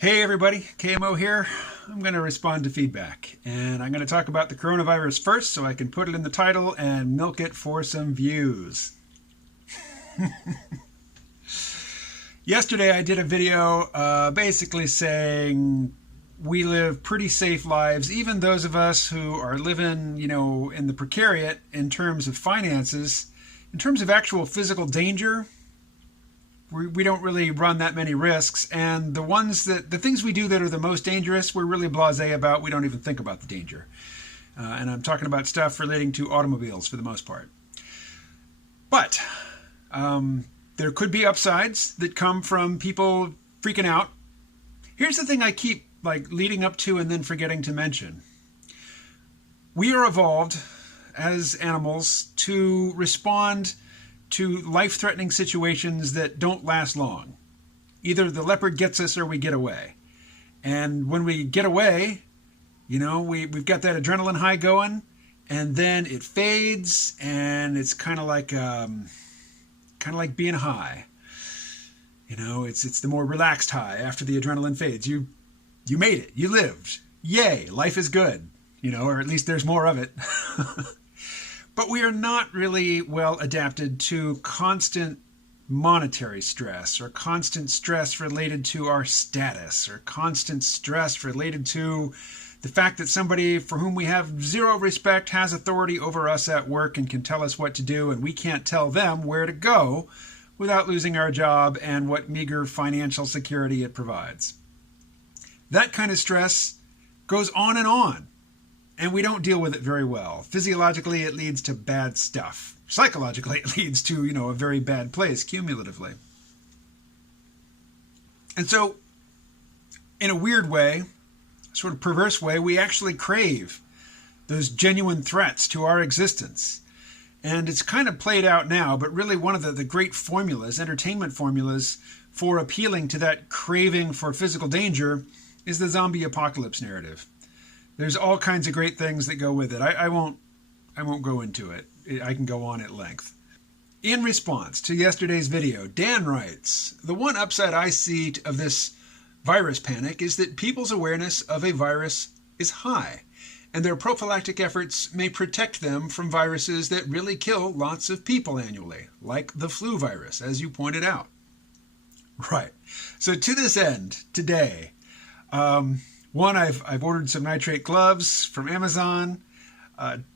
Hey everybody, KMO here. I'm going to respond to feedback, and I'm going to talk about the coronavirus first so I can put it in the title and milk it for some views. Yesterday I did a video basically saying we live pretty safe lives, even those of us who are living, in the precariat in terms of finances. In terms of actual physical danger, we don't really run that many risks, and the things we do that are the most dangerous, we're really blasé about. We don't even think about the danger. And I'm talking about stuff relating to automobiles for the most part. But there could be upsides that come from people freaking out. Here's the thing I keep leading up to and then forgetting to mention. We are evolved as animals to respond to life-threatening situations that don't last long. Either the leopard gets us or we get away. And when we get away, we've got that adrenaline high going, and then it fades, and it's kind of like being high. It's the more relaxed high after the adrenaline fades. You made it. You lived. Yay, life is good. Or at least there's more of it. But we are not really well adapted to constant monetary stress, or constant stress related to our status, or constant stress related to the fact that somebody for whom we have zero respect has authority over us at work and can tell us what to do, and we can't tell them where to go without losing our job and what meager financial security it provides. That kind of stress goes on, and we don't deal with it very well. Physiologically, it leads to bad stuff. Psychologically, it leads to, a very bad place cumulatively. And so, in a weird way, sort of perverse way, we actually crave those genuine threats to our existence. And it's kind of played out now, but really one of the great formulas, entertainment formulas, for appealing to that craving for physical danger is the zombie apocalypse narrative. There's all kinds of great things that go with it. I won't go into it. I can go on at length. In response to yesterday's video, Dan writes, "The one upside I see of this virus panic is that people's awareness of a virus is high, and their prophylactic efforts may protect them from viruses that really kill lots of people annually, like the flu virus, as you pointed out." Right. So to this end, today, one, I've ordered some nitrate gloves from Amazon.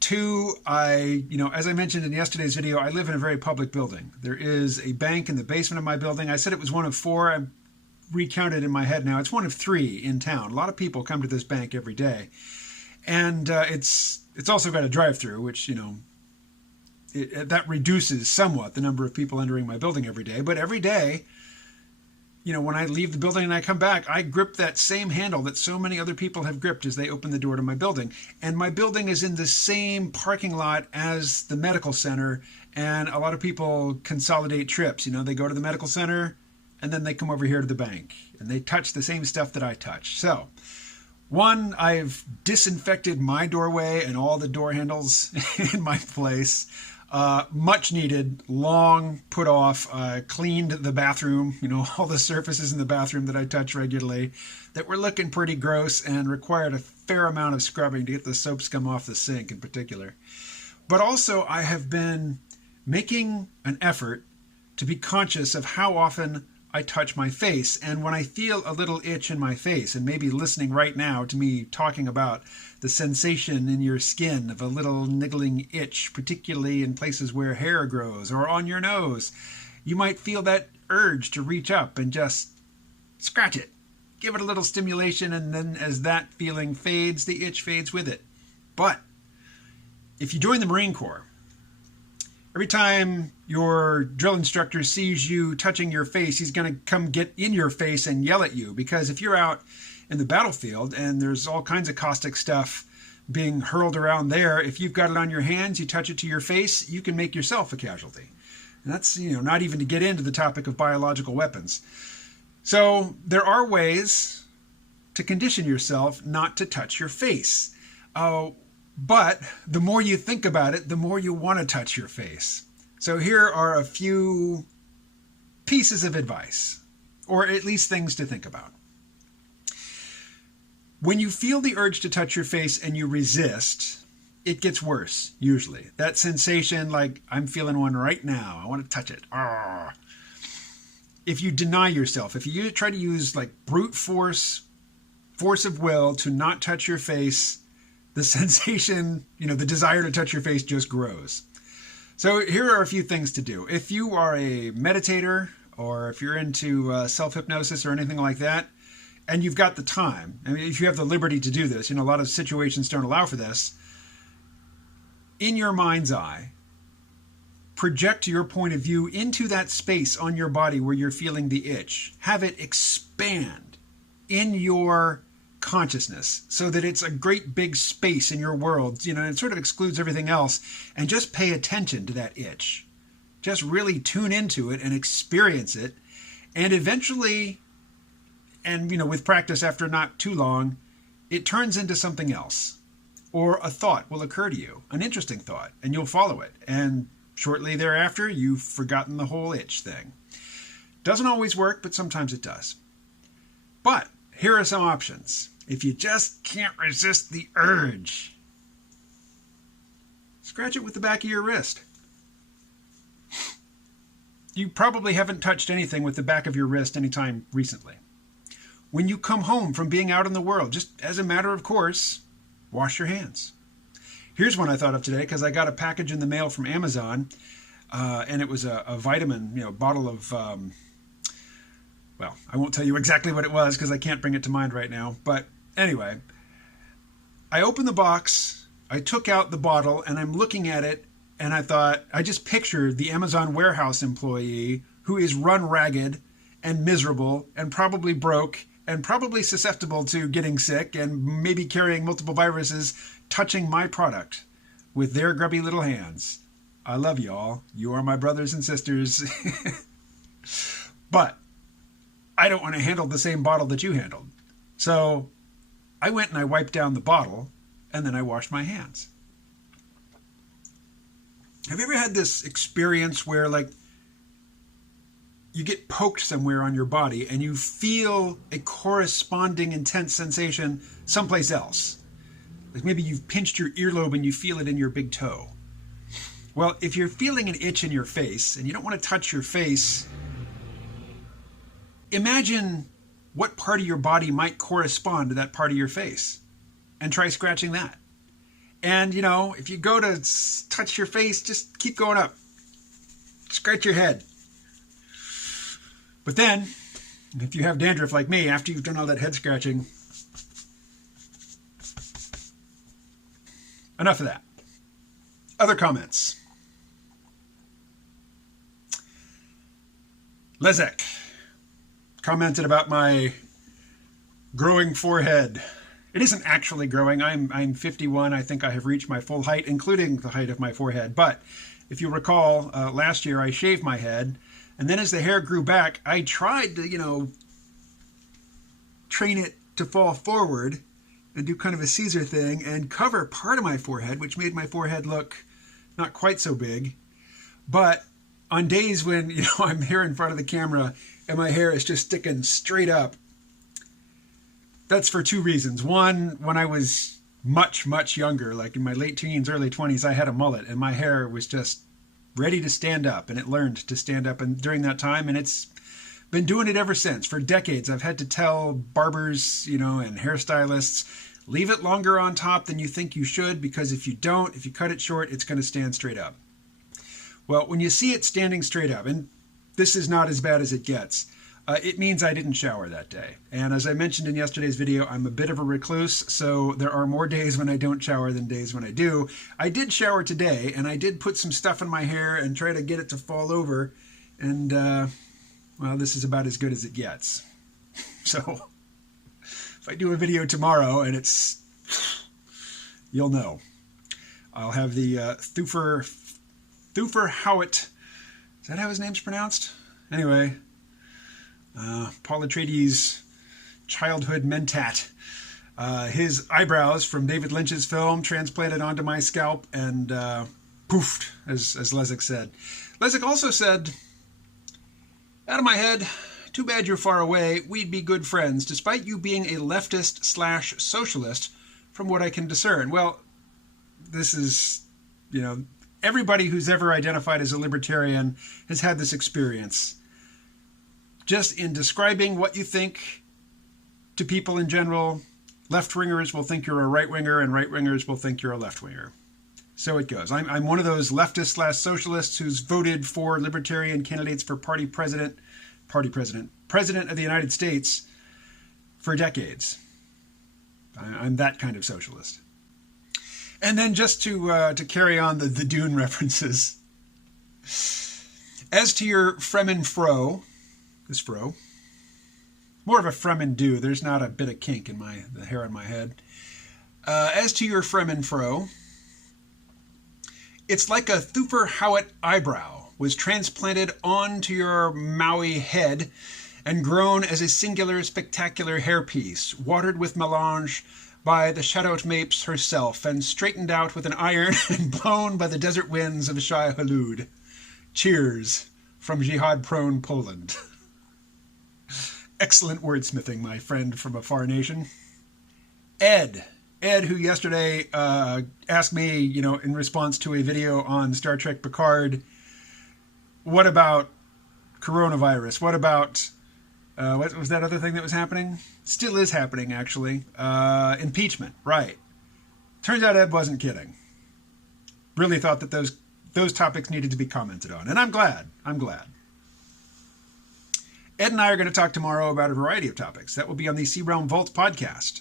Two, as I mentioned in yesterday's video, I live in a very public building. There is a bank in the basement of my building. I said it was one of four. I'm recounted in my head now. It's one of three in town. A lot of people come to this bank every day. And it's also got a drive-through, which, that reduces somewhat the number of people entering my building every day. But every day, when I leave the building and I come back, I grip that same handle that so many other people have gripped as they open the door to my building. And my building is in the same parking lot as the medical center, and a lot of people consolidate trips. They go to the medical center, and then they come over here to the bank, and they touch the same stuff that I touch. So, one, I've disinfected my doorway and all the door handles in my place. Much needed, long put off, cleaned the bathroom, all the surfaces in the bathroom that I touch regularly that were looking pretty gross and required a fair amount of scrubbing to get the soap scum off the sink in particular. But also I have been making an effort to be conscious of how often I touch my face. And when I feel a little itch in my face, and maybe listening right now to me talking about the sensation in your skin of a little niggling itch, particularly in places where hair grows or on your nose, you might feel that urge to reach up and just scratch it. Give it a little stimulation, and then as that feeling fades, the itch fades with it. But if you join the Marine Corps, every time your drill instructor sees you touching your face, he's going to come get in your face and yell at you. Because if you're out in the battlefield and there's all kinds of caustic stuff being hurled around there, if you've got it on your hands, you touch it to your face, you can make yourself a casualty. And that's, not even to get into the topic of biological weapons. So there are ways to condition yourself not to touch your face. But the more you think about it, the more you want to touch your face. So here are a few pieces of advice, or at least things to think about. When you feel the urge to touch your face and you resist, it gets worse, usually. That sensation, like, I'm feeling one right now. I want to touch it. Arrgh. If you deny yourself, if you try to use like brute force of will to not touch your face, the sensation, the desire to touch your face just grows. So here are a few things to do. If you are a meditator or if you're into self-hypnosis or anything like that, and you've got the time, I mean, if you have the liberty to do this, a lot of situations don't allow for this, in your mind's eye, project your point of view into that space on your body where you're feeling the itch. Have it expand in your consciousness so that it's a great big space in your world, it sort of excludes everything else, and just pay attention to that itch. Just really tune into it and experience it, and eventually, and with practice after not too long, it turns into something else, or a thought will occur to you, an interesting thought, and you'll follow it, and shortly thereafter, you've forgotten the whole itch thing. Doesn't always work, but sometimes it does. But here are some options. If you just can't resist the urge, scratch it with the back of your wrist. You probably haven't touched anything with the back of your wrist anytime recently. When you come home from being out in the world, just as a matter of course, wash your hands. Here's one I thought of today because I got a package in the mail from Amazon, and it was a vitamin, bottle of, well, I won't tell you exactly what it was because I can't bring it to mind right now. But anyway, I opened the box, I took out the bottle, and I'm looking at it, and I just pictured the Amazon warehouse employee who is run ragged and miserable and probably broke and probably susceptible to getting sick and maybe carrying multiple viruses, touching my product with their grubby little hands. I love y'all. You are my brothers and sisters. But I don't want to handle the same bottle that you handled. So I went and I wiped down the bottle, and then I washed my hands. Have you ever had this experience where, like, you get poked somewhere on your body and you feel a corresponding intense sensation someplace else? Like maybe you've pinched your earlobe and you feel it in your big toe. Well, if you're feeling an itch in your face and you don't want to touch your face, imagine what part of your body might correspond to that part of your face and try scratching that. And, if you go to touch your face, just keep going up. Scratch your head. But then, if you have dandruff like me, after you've done all that head scratching, enough of that. Other comments. Lezek commented about my growing forehead. It isn't actually growing. I'm 51. I think I have reached my full height, including the height of my forehead. But if you recall, last year I shaved my head. And then as the hair grew back, I tried to, train it to fall forward and do kind of a Caesar thing and cover part of my forehead, which made my forehead look not quite so big. But on days when, I'm here in front of the camera and my hair is just sticking straight up, that's for two reasons. One, when I was much, much younger, like in my late teens, early 20s, I had a mullet and my hair was just ready to stand up, and it learned to stand up and during that time, and it's been doing it ever since. For decades, I've had to tell barbers, and hairstylists, leave it longer on top than you think you should, because if you don't, if you cut it short, it's going to stand straight up. Well, when you see it standing straight up, and this is not as bad as it gets, it means I didn't shower that day. And as I mentioned in yesterday's video, I'm a bit of a recluse, so there are more days when I don't shower than days when I do. I did shower today, and I did put some stuff in my hair and try to get it to fall over, and, well, this is about as good as it gets. So, if I do a video tomorrow and it's, you'll know. I'll have the Thufir Hawat, is that how his name's pronounced? Anyway, Paul Atreides' childhood mentat. His eyebrows from David Lynch's film transplanted onto my scalp and poofed, as Lezek said. Lezek also said, out of my head, Too bad you're far away. We'd be good friends, despite you being a leftist/socialist, from what I can discern. Well, this is, everybody who's ever identified as a libertarian has had this experience. Just in describing what you think to people in general, left-wingers will think you're a right-winger, and right-wingers will think you're a left-winger. So it goes. I'm one of those leftist/socialists who's voted for libertarian candidates for president of the United States for decades. I'm that kind of socialist. And then just to carry on the Dune references. As to your Fremen fro, this fro, more of a Fremen do. There's not a bit of kink in the hair on my head. As to your Fremen fro, it's like a Thufir Hawat eyebrow was transplanted onto your Maui head and grown as a singular spectacular hairpiece, watered with melange by the Shadowt Mapes herself, and straightened out with an iron and blown by the desert winds of Shai Hulud. Cheers from jihad-prone Poland. Excellent wordsmithing, my friend from a far nation. Ed, who yesterday asked me, in response to a video on Star Trek Picard, what about coronavirus? What about, what was that other thing that was happening? Still is happening, actually. Impeachment, right. Turns out Ed wasn't kidding. Really thought that those topics needed to be commented on. And I'm glad. Ed and I are going to talk tomorrow about a variety of topics. That will be on the Sea Realm Vault podcast.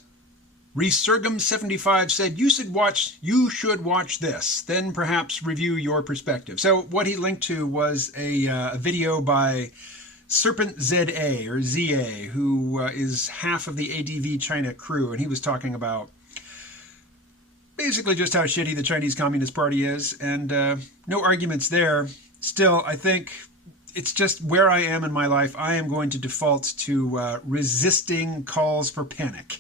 Resurgum75 said, you should watch this, then perhaps review your perspective. So what he linked to was a video by Serpent ZA, or ZA, who is half of the ADV China crew, and he was talking about basically just how shitty the Chinese Communist Party is, and no arguments there. Still, I think it's just where I am in my life. I am going to default to resisting calls for panic,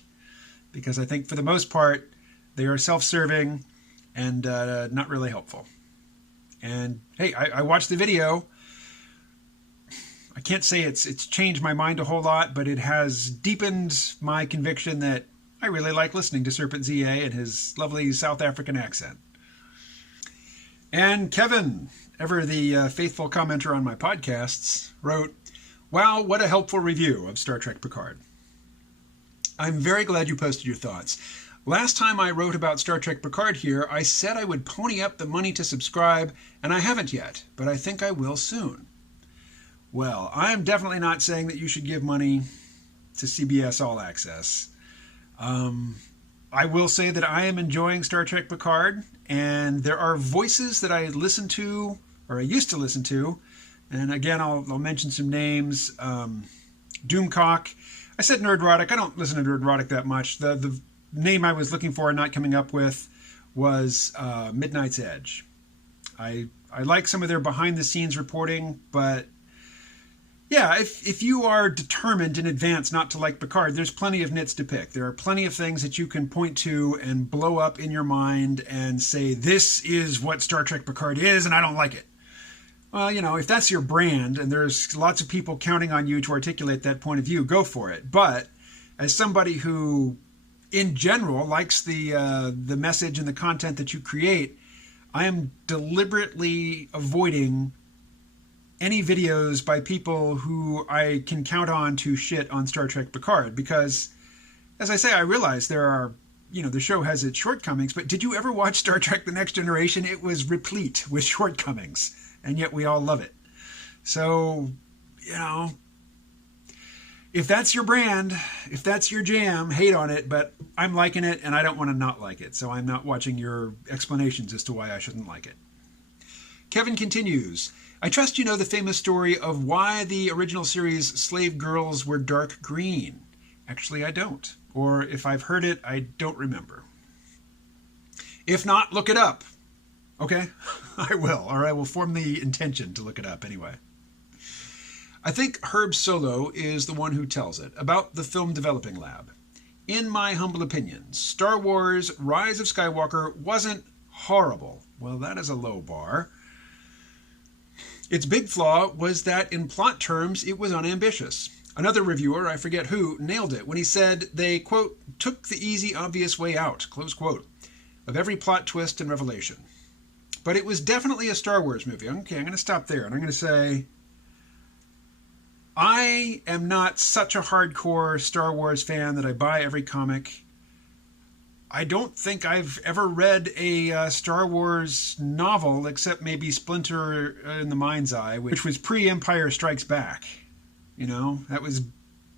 because I think for the most part they are self-serving and not really helpful. And hey, I watched the video. I can't say it's changed my mind a whole lot, but it has deepened my conviction that I really like listening to Serpent ZA and his lovely South African accent. And Kevin, ever the faithful commenter on my podcasts, wrote, wow, what a helpful review of Star Trek Picard. I'm very glad you posted your thoughts. Last time I wrote about Star Trek Picard here, I said I would pony up the money to subscribe, and I haven't yet, but I think I will soon. Well, I'm definitely not saying that you should give money to CBS All Access. I will say that I am enjoying Star Trek Picard, and there are voices that I listen to, or I used to listen to, and again, I'll mention some names. Doomcock. I said Nerdrotic. I don't listen to Nerdrotic that much. The name I was looking for and not coming up with was Midnight's Edge. I like some of their behind-the-scenes reporting, but yeah, if you are determined in advance not to like Picard, there's plenty of nits to pick. There are plenty of things that you can point to and blow up in your mind and say, this is what Star Trek Picard is, and I don't like it. Well, if that's your brand and there's lots of people counting on you to articulate that point of view, go for it. But as somebody who, in general, likes the message and the content that you create, I am deliberately avoiding any videos by people who I can count on to shit on Star Trek Picard, because, as I say, I realize there are, the show has its shortcomings, but did you ever watch Star Trek The Next Generation? It was replete with shortcomings, and yet we all love it. So, if that's your brand, if that's your jam, hate on it, but I'm liking it, and I don't want to not like it, so I'm not watching your explanations as to why I shouldn't like it. Kevin continues, I trust you know the famous story of why the original series slave girls were dark green. Actually, I don't. Or if I've heard it, I don't remember. If not, look it up. Okay? I will, or I will form the intention to look it up anyway. I think Herb Solo is the one who tells it, about the Film Developing Lab. In my humble opinion, Star Wars Rise of Skywalker wasn't horrible. Well, that is a low bar. Its big flaw was that in plot terms, it was unambitious. Another reviewer, I forget who, nailed it when he said they, quote, took the easy, obvious way out, close quote, of every plot twist and revelation. But it was definitely a Star Wars movie. Okay, I'm going to stop there, and I'm going to say I am not such a hardcore Star Wars fan that I buy every comic. I don't think I've ever read a Star Wars novel except maybe Splinter in the Mind's Eye, which was pre-Empire Strikes Back. You know, that was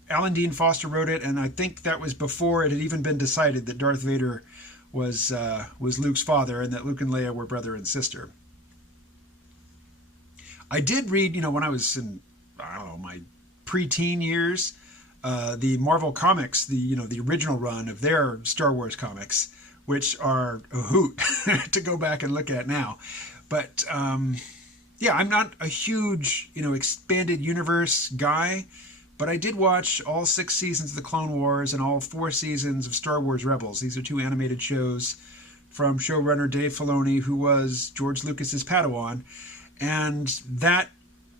Alan Dean Foster wrote it, and I think that was before it had even been decided that Darth Vader was Luke's father and that Luke and Leia were brother and sister. I did read, when I was in, I don't know, my preteen years, the Marvel Comics, the original run of their Star Wars comics, which are a hoot to go back and look at now. But yeah, I'm not a huge, expanded universe guy, but I did watch all 6 seasons of the Clone Wars and all 4 seasons of Star Wars Rebels. These are 2 animated shows from showrunner Dave Filoni, who was George Lucas's Padawan, and that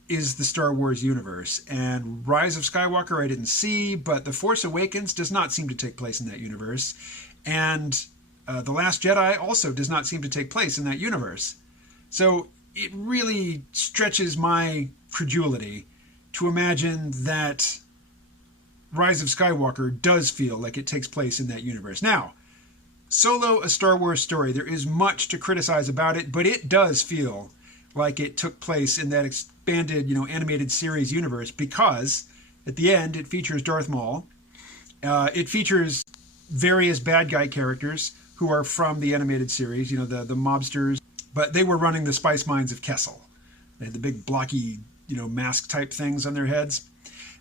is the Star Wars universe. And Rise of Skywalker I didn't see, but The Force Awakens does not seem to take place in that universe, and The Last Jedi also does not seem to take place in that universe. So it really stretches my credulity to imagine that Rise of Skywalker does feel like it takes place in that universe. Now, Solo, a Star Wars story, there is much to criticize about it, but it does feel like it took place in that expanded, animated series universe, because at the end it features Darth Maul. It features various bad guy characters who are from the animated series, the mobsters, but they were running the spice mines of Kessel. They had the big blocky, mask type things on their heads.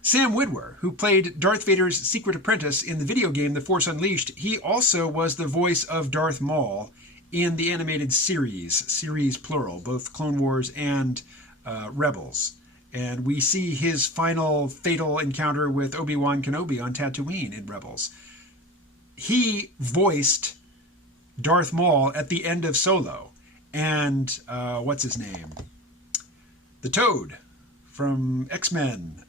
Sam Witwer, who played Darth Vader's secret apprentice in the video game The Force Unleashed, he also was the voice of Darth Maul in the animated series plural, both Clone Wars and Rebels. And we see his final fatal encounter with Obi-Wan Kenobi on Tatooine in Rebels. He voiced Darth Maul at the end of Solo. And what's his name? The Toad from X-Men.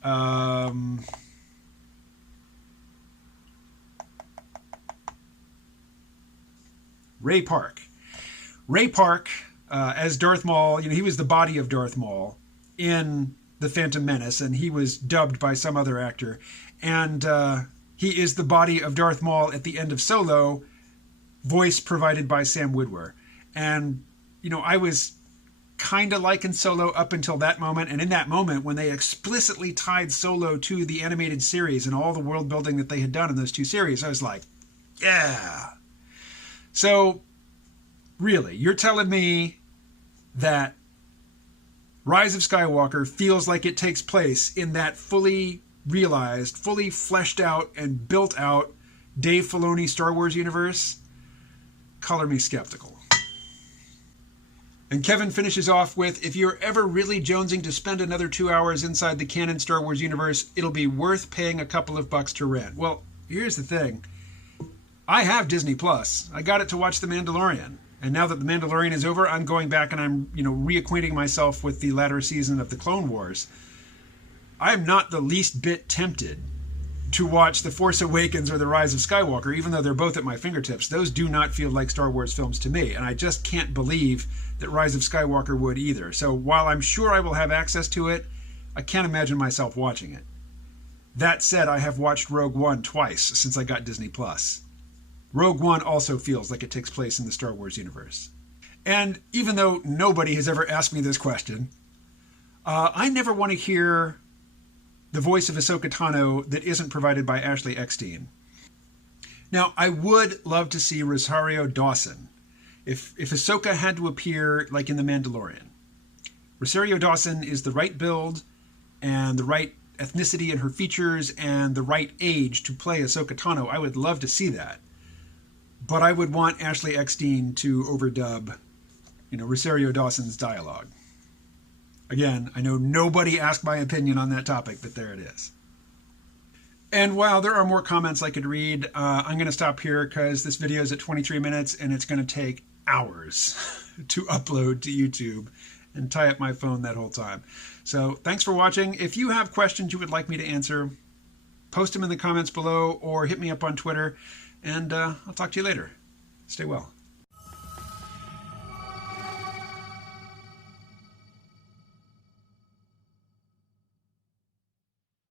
Ray Park. Ray Park, as Darth Maul, he was the body of Darth Maul in The Phantom Menace, and he was dubbed by some other actor. And he is the body of Darth Maul at the end of Solo, voice provided by Sam Witwer. And, I was kind of liking Solo up until that moment. And in that moment, when they explicitly tied Solo to the animated series and all the world building that they had done in those 2 series, I was like, yeah. So, really, you're telling me that Rise of Skywalker feels like it takes place in that fully realized, fully fleshed out and built out Dave Filoni Star Wars universe? Color me skeptical. And Kevin finishes off with, if you're ever really jonesing to spend another 2 hours inside the canon Star Wars universe, it'll be worth paying a couple of bucks to rent. Well, here's the thing. I have Disney Plus. I got it to watch The Mandalorian. And now that The Mandalorian is over, I'm going back and I'm, reacquainting myself with the latter season of the Clone Wars. I'm not the least bit tempted to watch The Force Awakens or The Rise of Skywalker, even though they're both at my fingertips. Those do not feel like Star Wars films to me, and I just can't believe that Rise of Skywalker would either. So while I'm sure I will have access to it, I can't imagine myself watching it. That said, I have watched Rogue One twice since I got Disney Plus. Rogue One also feels like it takes place in the Star Wars universe. And even though nobody has ever asked me this question, I never want to hear the voice of Ahsoka Tano that isn't provided by Ashley Eckstein. Now, I would love to see Rosario Dawson if Ahsoka had to appear like in The Mandalorian. Rosario Dawson is the right build and the right ethnicity in her features and the right age to play Ahsoka Tano. I would love to see that. But I would want Ashley Eckstein to overdub, Rosario Dawson's dialogue. Again, I know nobody asked my opinion on that topic, but there it is. And while there are more comments I could read, I'm going to stop here because this video is at 23 minutes and it's going to take hours to upload to YouTube and tie up my phone that whole time. So thanks for watching. If you have questions you would like me to answer, post them in the comments below or hit me up on Twitter, and I'll talk to you later. Stay well.